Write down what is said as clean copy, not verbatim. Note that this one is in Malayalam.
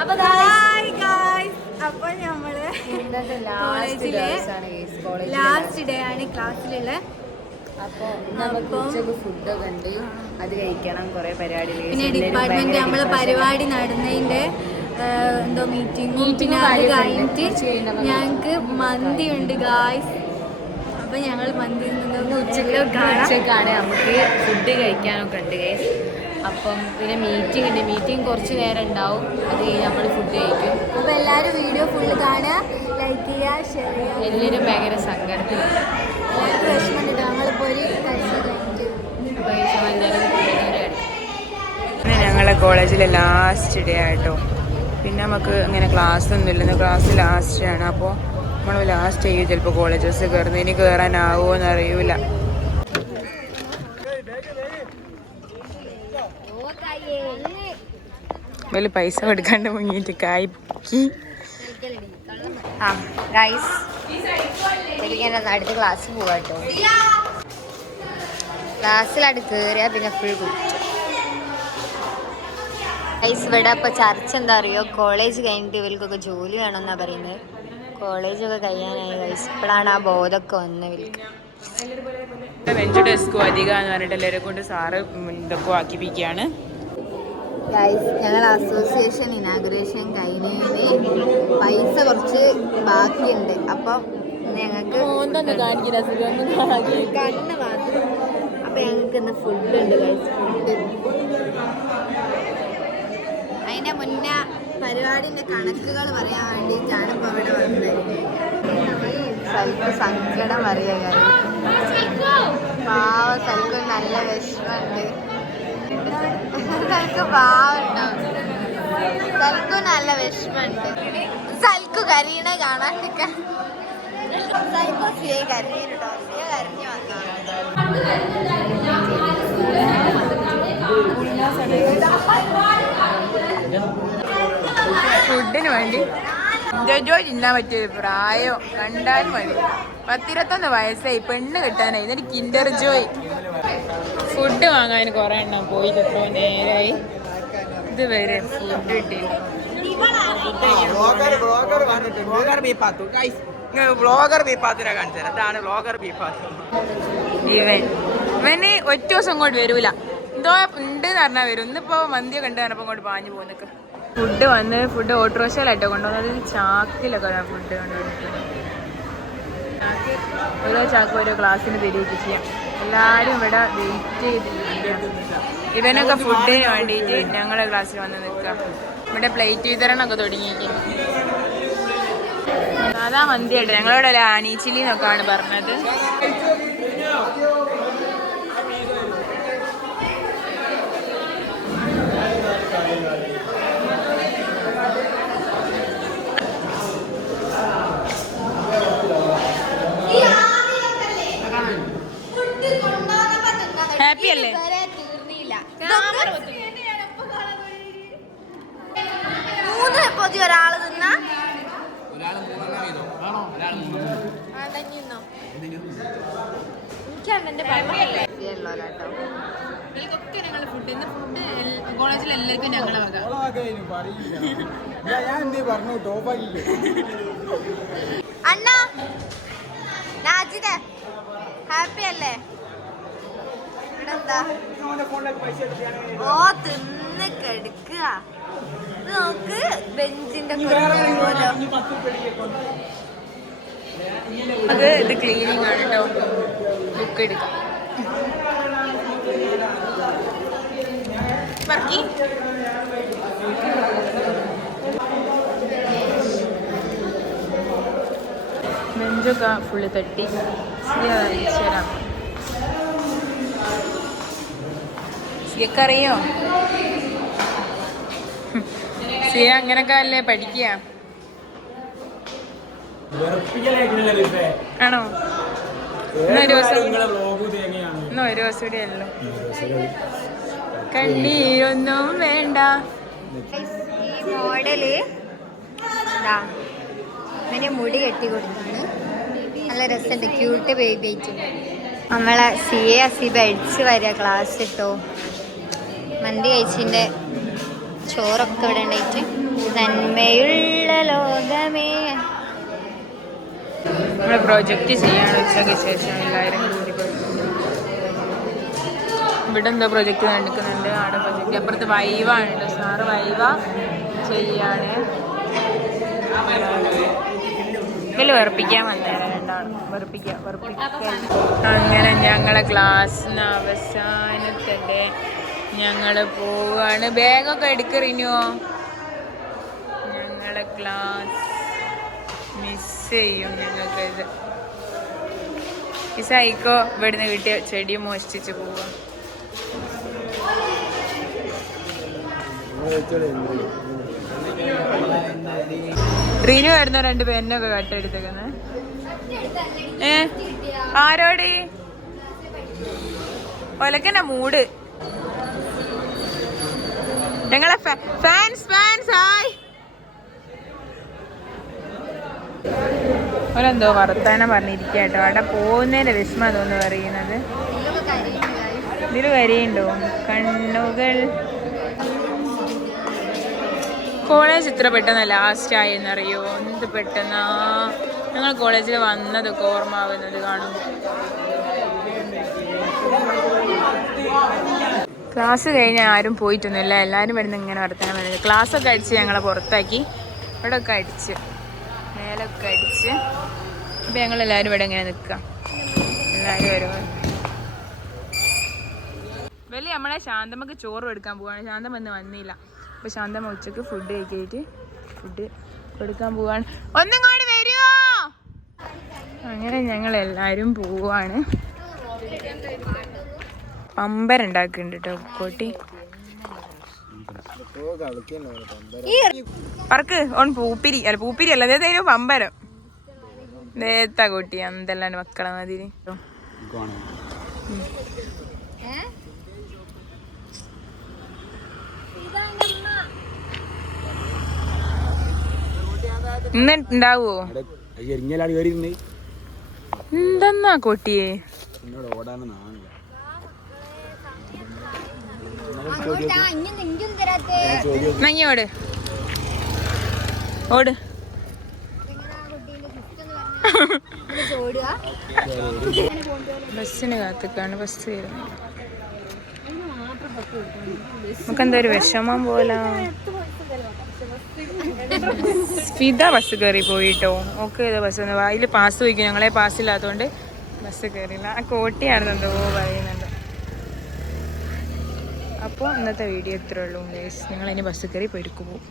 അപ്പൊ അപ്പൊ നമ്മള് കോളേജിലെ ലാസ്റ്റ് ഡേ ആണ് ക്ലാസ്സിലുള്ള. അപ്പൊ നമുക്ക് ഉച്ചക്ക് ഫുഡൊക്കെ ഉണ്ട്, അത് കഴിക്കണം. കുറെ പരിപാടി പിന്നെ ഡിപ്പാർട്ട്മെന്റ് നമ്മളെ പരിപാടി നടന്നതിന്റെ എന്തോ മീറ്റിംഗും പിന്നെ അത് കഴിഞ്ഞിട്ട് ഞങ്ങക്ക് മന്തി ഉണ്ട് ഗായ്സ്. അപ്പൊ ഞങ്ങൾ മന്തി ഉച്ചക്കാണ് നമുക്ക് ഫുഡ് കഴിക്കാനൊക്കെ ഉണ്ട് ഗൈസ്. അപ്പം പിന്നെ മീറ്റിംഗ് ഉണ്ട്, മീറ്റിംഗ് കുറച്ച് നേരം ഉണ്ടാവും, അത് കഴിഞ്ഞ് നമ്മൾ ഫുഡ് കഴിക്കും. അപ്പോൾ എല്ലാവരും വീഡിയോ ഫുള്ള് കാണുക, ലൈക്ക് ചെയ്യുക, ഷെയർ ചെയ്യുക. എല്ലാവരും ഭയങ്കര സങ്കടത്തിലാണ്, എല്ലാവർക്കും വിഷമം കിട്ടും. ഞങ്ങളിപ്പോൾ ഒരു കഴിച്ച് കഴിഞ്ഞിട്ട് ഞങ്ങളെ കോളേജിലെ ലാസ്റ്റ് ഡേ ആയിട്ടോ. പിന്നെ നമുക്ക് ഇങ്ങനെ ക്ലാസ് ഒന്നും ഇല്ലെന്ന്, ക്ലാസ് ലാസ്റ്റ് ആണ്. അപ്പോൾ നമ്മൾ ലാസ്റ്റ് ചെയ്യും ചിലപ്പോൾ കോളേജ് ബസ് കയറുന്നത്. ഇനി കയറാനാവുമോ എന്ന് അറിയൂല. വലിയ പൈസ കൊടുക്കാണ്ട് മുങ്ങിയിട്ട് കായ് അടുത്ത ക്ലാസ്സിൽ പോവാട്ടോ. ക്ലാസ്സിലടുത്ത് കയറിയാൽ പിന്നെ ഫുൾ കുടിച്ചു ഗൈസ്. ഇവിടെ ഇപ്പോൾ ചർച്ച എന്താ അറിയോ, കോളേജ് കഴിഞ്ഞിട്ട് ഇവർക്കൊക്കെ ജോലി വേണമെന്നാണ് പറയുന്നത്. കോളേജൊക്കെ കഴിയാനായി ഗൈസ്. ഇപ്പോഴാണ് ആ ബോധമൊക്കെ വന്നത് ഇവർക്ക്. ബെഞ്ച് ഡെസ്കും അധികമാണെന്ന് പറഞ്ഞിട്ട് എല്ലാവരെ കൊണ്ട് സാറ് ഇതൊക്കെ ആക്കിപ്പിക്കുകയാണ് ഗൈസ്. ഞങ്ങൾ അസോസിയേഷൻ ഇനാഗുറേഷൻ കഴിഞ്ഞതിന് പൈസ കുറച്ച് ബാക്കിയുണ്ട്. അപ്പം ഞങ്ങൾക്ക് കണ്ണ് മാത്രം. അപ്പം ഞങ്ങൾക്ക് ഇന്ന് ഫുഡ് ഉണ്ട് ഗൈസ്. ഫുഡ് അതിൻ്റെ മുന്നേ പരിപാടിൻ്റെ കണക്കുകൾ പറയാൻ വേണ്ടിയിട്ടാണ് ഇപ്പോൾ ഇവിടെ വന്നത്. സൽക്ക് സങ്കടം പറയുക. പാവ സൽക്ക് നല്ല വിഷമമുണ്ട്. സൽക്ക് പാവുണ്ടാവും. സൽക്കു നല്ല വിഷമമുണ്ട്. സൽക്കു കരീണ കാണാണ്ടിരിക്കാൻ. സൽക്കു സിയെ കരീനുണ്ടോ? സിയെ കരഞ്ഞു വന്നാണ്. ഫുഡിന് വേണ്ടി ജോ തിന്നാൻ പറ്റിയൊരു പ്രായം കണ്ടാലും മതി. 10-21 വയസ്സായി, പെണ്ണ് കിട്ടാനായി. ഇതൊരു കിൻഡർ ജോയ്. ഫുഡ് വാങ്ങാൻ കുറെ എണ്ണം പോയി, എത്രയോ നേരായി. ഇതുവരെ ഫുഡ് കിട്ടിയില്ല. വ്ളോഗർ ബീപ്പാത്തിനെ കാണിച്ചത്. അതാണ് വ്ളോഗർ ബീപ്പാത്ത്. ഇവന് ഒറ്റ ദിവസം ഇങ്ങോട്ട് വരൂല, എന്തോ ഉണ്ട് എന്ന് പറഞ്ഞാൽ വരും. ഇന്നിപ്പോ മന്തിയൊക്കെ ഉണ്ട് പറഞ്ഞപ്പോൾ ഇങ്ങോട്ട് പാഞ്ഞു പോകുന്നൊക്കെ. ഫുഡ് വന്ന് ഫുഡ് ഓട്ടോറിക്ഷയിലായിട്ടോ കൊണ്ടുവന്നത്. ചാക്കിലൊക്കെ ഫുഡ് കൊണ്ടുവന്നിട്ടുണ്ട്. ഓരോ ചാക്ക് ഓരോ ക്ലാസ്സിന് തരികയൊക്കെ ചെയ്യാം. എല്ലാവരും ഇവിടെ വെയിറ്റ് ചെയ്തിരിക്കുകയാണ്. ഇവനൊക്കെ ഫുഡിന് വേണ്ടിയിട്ട് ഞങ്ങളെ ക്ലാസ്സിൽ വന്ന് നിൽക്കാം. ഇവിടെ പ്ലേറ്റ് വിതരണമൊക്കെ തുടങ്ങിയിരിക്കും. സാധാ മന്തിയായിട്ട് ഞങ്ങളിവിടെ ആനി ചില്ലി എന്നൊക്കെയാണ് പറഞ്ഞത്. ഹാപ്പി അല്ലേ? ഒരാള് തിന്നാ കോളേജിൽ എല്ലാവർക്കും ഞങ്ങളെ വക. അണ്ണാ നാജിദേ ഹാപ്പി അല്ലേ? ഓ തിന്ന് കെടുക്കുക. നോക്ക് ബെഞ്ചിന്റെ അത് ഇത് ക്ലീനിങ് ആണ് കേട്ടോ. ബുക്ക് എടുക്കാം. ബെഞ്ചൊക്കെ ഫുള്ള് തട്ടി ശരാം. സിയക്കറിയോ? സിയ അങ്ങനൊക്കെ അല്ലേ പഠിക്കുക? ആണോ? ഇന്നൊരു ദിവസം കൂടി അല്ലോ. കണ്ണീരൊന്നും വേണ്ട. ഈ മോഡല് ഇങ്ങനെ മുടി കെട്ടി കൊടുത്താണ്. നല്ല രസമുണ്ട്, ക്യൂട്ട് ബേബി ആയിട്ട്. നമ്മളെ സിയെ അസീബ് അടിച്ച് വരിക ക്ലാസ് ഇട്ടോ. മന്തി കഴിച്ചിൻ്റെ ചോറൊക്കെ ഇവിടെ ഉണ്ടായിട്ട് നന്മയുള്ള ലോകമേ. നമ്മള് പ്രൊജക്റ്റ് ചെയ്യാണ് ഉച്ചയ്ക്ക് ശേഷം എല്ലാവരും കൂടി ഇവിടെ എന്തോ പ്രൊജക്റ്റ് നടക്കുന്നുണ്ട്. അവിടെ പ്രൊജക്റ്റ് അപ്പുറത്ത് വൈവാണല്ലോ, സാറ് വൈവ ചെയ്യാണ്. ഇതിൽ വെറുപ്പിക്കാൻ വന്നേരം രണ്ടാളും വെറുപ്പിക്കാൻ. അങ്ങനെ ഞങ്ങളെ ക്ലാസ്സിന് അവസാനത്തെ ഞങ്ങൾ പോവാണ്. ബാഗൊക്കെ എടുക്കറിഞ്ഞോ? ഞങ്ങളെ ക്ലാസ് മിസ് ചെയ്യും ഞങ്ങൾക്ക്. ഇത് ഈ സൈക്കോ ഇവിടുന്ന് കിട്ടിയ ചെടി മോഷ്ടിച്ച് പോവാ. റീനു ആയിരുന്നു 2 പെന്നൊക്കെ കട്ടെടുത്തേക്കുന്നത്. ആരോടി ഒലക്കന്നെ മൂട്. ഞങ്ങളെ ഫാൻസ് ഹായ്. ഓരെന്തോ വർത്താനം പറഞ്ഞിരിക്കുക കേട്ടോ. അവിടെ പോകുന്നതിന്റെ വിഷമം തോന്നുന്നു പറയുന്നത്. ഇതിൽ വരെയുണ്ടോ കണ്ണുകൾ. കോളേജ് ഇത്ര പെട്ടെന്ന് ലാസ്റ്റ് ആയെന്നറിയോ? എന്ത് പെട്ടെന്നാ ഞങ്ങൾ കോളേജിൽ വന്നതൊക്കെ ഓർമ്മ ആവുന്നത് കാണുമ്പോൾ. ക്ലാസ് കഴിഞ്ഞാൽ ആരും പോയിട്ടൊന്നുമില്ല. എല്ലാവരും വരുന്ന ഇങ്ങനെ വർത്താനം വരുന്നത്. ക്ലാസ്സൊക്കെ അടിച്ച് ഞങ്ങളെ പുറത്താക്കി. ഇവിടെ ഒക്കെ അടിച്ച് മേലൊക്കെ അടിച്ച്. അപ്പം ഞങ്ങളെല്ലാവരും ഇവിടെ ഇങ്ങനെ നിൽക്കാം. എല്ലാവരും വരുമ്പോൾ വലിയ നമ്മളെ ശാന്തമ്മക്ക് ചോറ് എടുക്കാൻ പോവാണ്. ശാന്തമ്മ ഇന്ന് വന്നില്ല. അപ്പോൾ ശാന്തമ്മ ഉച്ചക്ക് ഫുഡ് കഴിക്കായിട്ട് ഫുഡ് കൊടുക്കാൻ പോവാണ്. ഒന്നും കൂടി വരുമോ? അങ്ങനെ ഞങ്ങളെല്ലാവരും പോവാണ്. പമ്പരുണ്ടാക്കുന്നുണ്ട് കേട്ടോ കോട്ടി. പറക്ക് ഓൺ പൂപ്പിരി അല്ല, പൂപ്പിരി അല്ല, അതേതായാലും പമ്പരം. നേത്താ കോട്ടി എന്തെല്ലാം മക്കളെ മതിരി. ഇന്ന് ഉണ്ടാവോ? എന്തെന്നാ കോട്ടിയെ നങ്ങിയോട് ഓട്. ബസ്സിന് കാത്തിക്കാണ്. ബസ് വരുന്നത്. നമുക്കെന്താ ഒരു വിഷമം പോലെ. ഫിദ ബസ് കയറി പോയിട്ടോ. ഓക്കെ ബസ് ഒന്ന് അതിൽ പാസ് പോയിക്കും. ഞങ്ങളെ പാസ്സില്ലാത്തതുകൊണ്ട് ബസ് കയറിയില്ല. ആ കോട്ടിയാണെന്നെന്തോ പറയുന്നുണ്ട്. അപ്പോൾ ഇന്നത്തെ വീഡിയോ ഇത്രേ ഉള്ളൂ. നിങ്ങൾ ഇനി ബസ് കയറി പോയിരിക്കും പോകും.